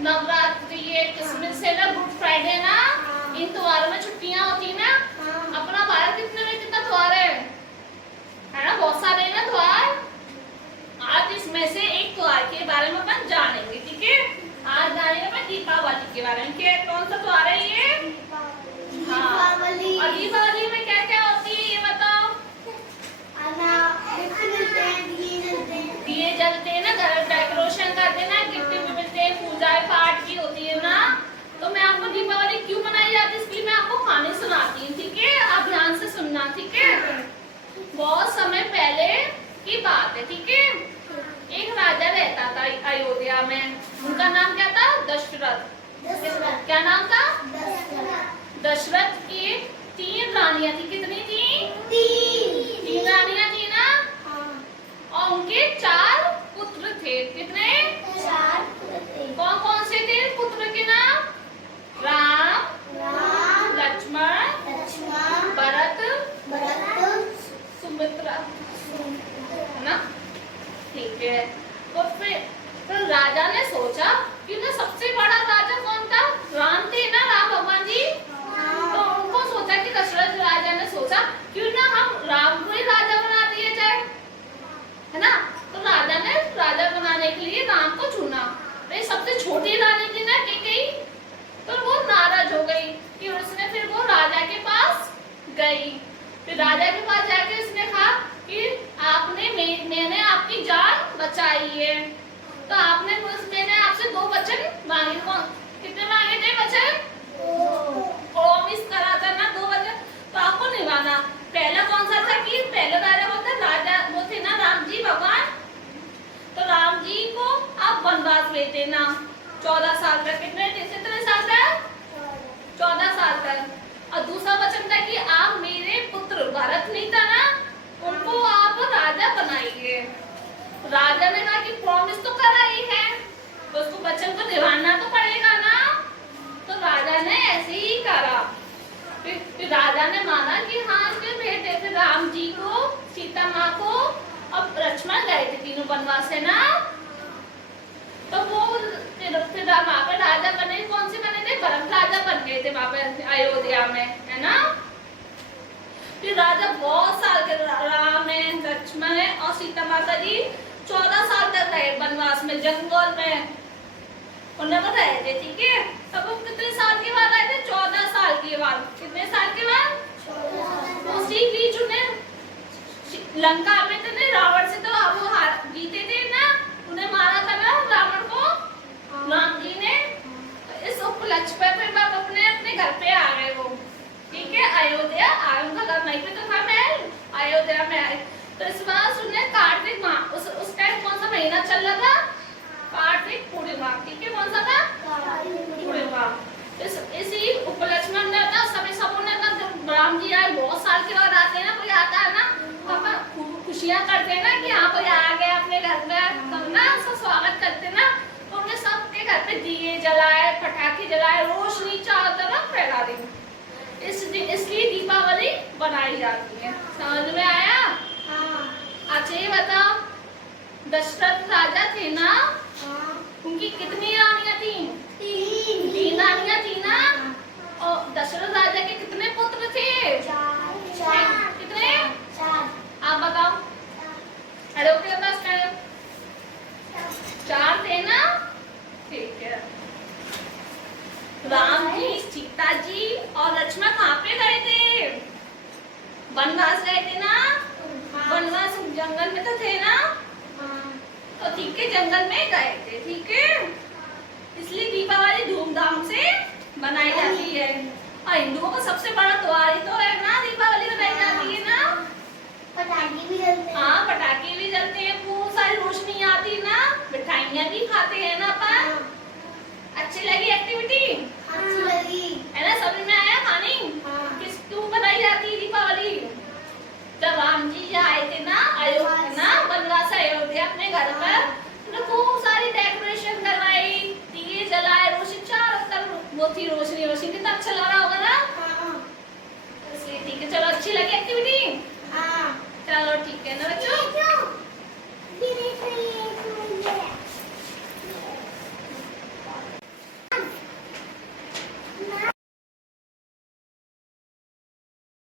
नवरात्रि ये क्रिसमस है ना, गुड फ्राइडे ना, इन त्योहारों में छुट्टियां होती ना। अपना भारत कितना त्योहार है ना, बहुत सारे हैं ना त्योहार। आज इसमें से एक त्योहार के बारे में अपन जानेंगे, ठीक है। आज जानेंगे अपन दीपावली के बारे में। क्या कौन सा त्योहार है ये? दीपावली। और दीपावली में क्या क्या होती है ये बताओ। दिए जलते हैं ना, घर डेकोरेशन करते हैं ना, गिफ्ट भी मिलते हैं, पूजा पाठ की होती है ना। तो मैं आपको दीपावली क्यों मनाई जाती है इसके लिए मैं आपको कहानी सुनाती हूँ, ठीक है। आप ध्यान से सुनना, ठीक है। बहुत समय पहले की बात है, ठीक है। एक राजा रहता था अयोध्या में। उनका नाम क्या था? दशरथ। क्या नाम था? दशरथ की 3 रानियां थी। कितनी थी? 3 रानियां थी ना। और उनके 4 पुत्र थे। कितने? 4 कौन कौन से थे पुत्र के नाम? राम, लक्ष्मण, भरत, सुमित्रा, है ना। ठीक है। तो फिर राजा ने सोचा कि ना सबसे बड़ा राजा कौन था? राम थे ना, राम भगवान जी। तो उनको सोचा कि दशरथ राजा ने सोचा क्यों ना हम राम को ही राजा बना दिया जाए, है ना। तो राजा ने राजा बनाने के लिए राम को चुना। तो सबसे छोटी रानी थी ना कैकेयी, तो वो नाराज हो गई कि उसने फिर वो राजा के पास गई। फिर राजा के पास जाके उसने कहा कि मैंने आपकी जान बचाई है, तो मैंने आपसे 2 वचन मांगे। कितने मांगे थे वचन? प्रॉमिस करा था ना 2 वचन, तो आपको निभाना। पहला कौन सा था कि पहला राजा वो थे ना राम जी भगवान। तो राम जी को आप वनवास ले देना 14 साल तक। कितने साल तक? 14 साल तक। और दूसरा वचन था कि आप मेरे पुत्र भरत नहीं था ना, उनको आप राजा बनाइए। राजा ने कहा कि प्रॉमिस तो करा ही है, तो उसको वचन को निभाना तो पड़ेगा ना। तो राजा ने ऐसे ही करा। फिर राजा ने माना कि हाँ उसके बेटे थे राम जी को, सीता माँ को, अब लक्ष्मण गए थे तीनों वनवास, है ना। तो वो फिर वहाँ पे राजा बने। कौन से बने थे? भरत राजा बन गए थे वहाँ पे अयोध्या में, है ना। फिर राजा बहुत साल के राम है, लक्ष्मण है और सीता माता जी 14 साल तक रहे वनवास में, जंगल में उन्हें रहे थे, ठीक है। तब वो कितने साल के बाद आए थे? 14 साल के बाद। कितने साल के बाद? उसी बीच उन्हें लंका में थे रावण से, तो अब वो जीते थे ना, उन्हें मारा था ना रावण को राम जी ने। इस उपलक्ष्य पर फिर अपने अपने घर पे आ गए वो, ठीक है। अयोध्या आए, उनका घर नहीं पे तो था महल, अयोध्या में आए। तो इस बार सुनने कार्तिक माह, उस टाइम कौन सा महीना चल रहा था? कार्तिक पूर्णिमा, ठीक है। कौन सा था? पूर्णिमा। इसी उपलक्ष्य में ना सभी सबों ने राम जी आए, बहुत साल के बाद आते हैं ना, कोई आता है ना तो अपन खुशियां करते हैं ना कि हाँ कोई आ गया अपने घर में, तब ना उसका स्वागत करते हैं ना। तो उन्हें सबके घर पे दिए जलाए, पटाखे जलाए, रोशनी चारों तरफ फैला दी। इसलिए दीपावली बनाई जाती है। समझ में आया? अच्छा ये बताओ, दशरथ राजा थे ना, उनकी कितनी रानियां थी? 3 रानियां थी ना। और दशरथ राजा के कितने पुत्र थे? 4। कितने? आप बताओ। अरे ओके बस 4 थे ना, ठीक है। राम जी, सीता जी और लक्ष्मण कहाँ पे गए थे? वनवास गए थे ना। वनवास जंगल में तो थे ना, तो ठीक है जंगल में गए थे, ठीक है। इसलिए दीपावली धूमधाम से मनाई जाती है। और हिंदुओं का सबसे बड़ा त्योहार ही तो है ना, दीपावली मनाई जाती है ना। पटाखे भी जलते हैं। हाँ पटाखे भी जलते हैं, खूब सारी रोशनी आती है ना, मिठाइयाँ भी खाते हैं ना अपन। अच्छी लगी एक्टिविटी? अच्छी लगी, है ना, समझ में आया कहानी? किस क्यों बनाई जाती है दीपावली? जब राम जी आए थे ना अयोध्या ना, वनवास अयोध्या अपने घर पर, उन्होंने खूब सारी डेकोरेशन करवाई, दिए जलाए, रोशनी चारों तरफ वो थी, रोशनी कितना अच्छा लग रहा होगा ना। इसलिए ठीक है, चलो अच्छी लगी एक्टिविटी।